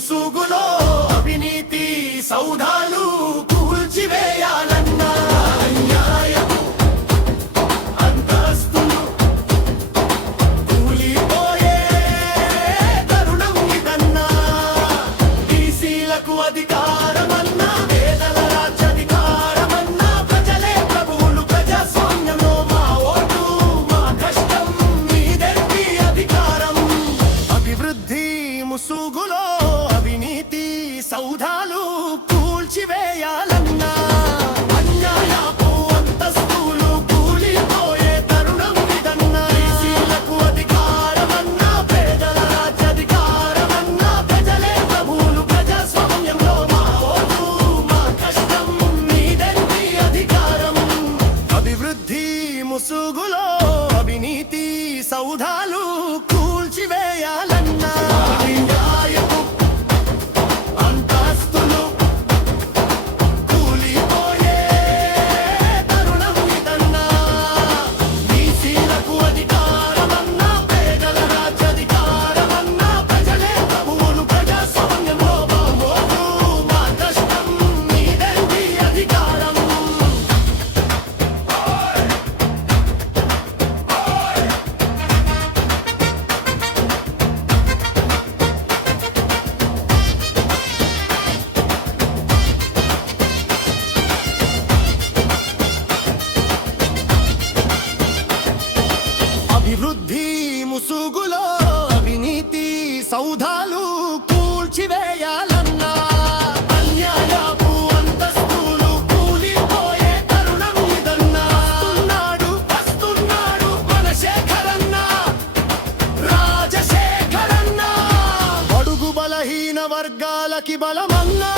ముసుగులో అవినీతి సౌధాలు కూల్చివేయాలన్నా అన్యాయపు అంతస్తులు కూలిపోయే తరుణం ఇదన్నా బీసీలకు అధికారమన్నా పేదల రాజ్యాధికారమన్నా ప్రజలే ప్రభువులు ప్రజాస్వామ్యంలో మా ఓటు మా కష్టం మీదెంటి అధికారం అభివృద్ధి ముసుగులో అవినీతి సౌధాలు కూల్చివేయాలన్నా అన్యాయపు అంతస్తులు కూలిపోయే తరుణం ఇదన్నా బీసీలకు అధికారమన్నా పేదల రాజ్యాధికారమన్నా ప్రజలే ప్రభువులు ప్రజాస్వామ్యంలో మా ఓటు మా కష్టం మీదెంటి అధికారం అభివృద్ధి ముసుగులో అవినీతి సౌధాలు కూల్చివేయాలన్నా అన్యాయపు అంతస్తులు కూలిపోయే తరుణం ఇదన్నా బీసీలకు అధికారమన్నా పేదల రాజ్యాధికారమన్నా ప్రజలే ప్రభువులు ప్రజాస్వామ్యంలో మా ఓటు మా కష్టం మీదెంటి అధికారం అభివృద్ధి ముసుగులో అవినీతి సౌధాలు కూల్చివేయాలన్నా అన్యాయపు అంతస్తులు కూలిపోయే తరుణం ఇదన్నా వస్తున్నాడు మన శేఖరన్న రాజశేఖరన్న బడుగు బలహీన వర్గాలకి బలమన్నా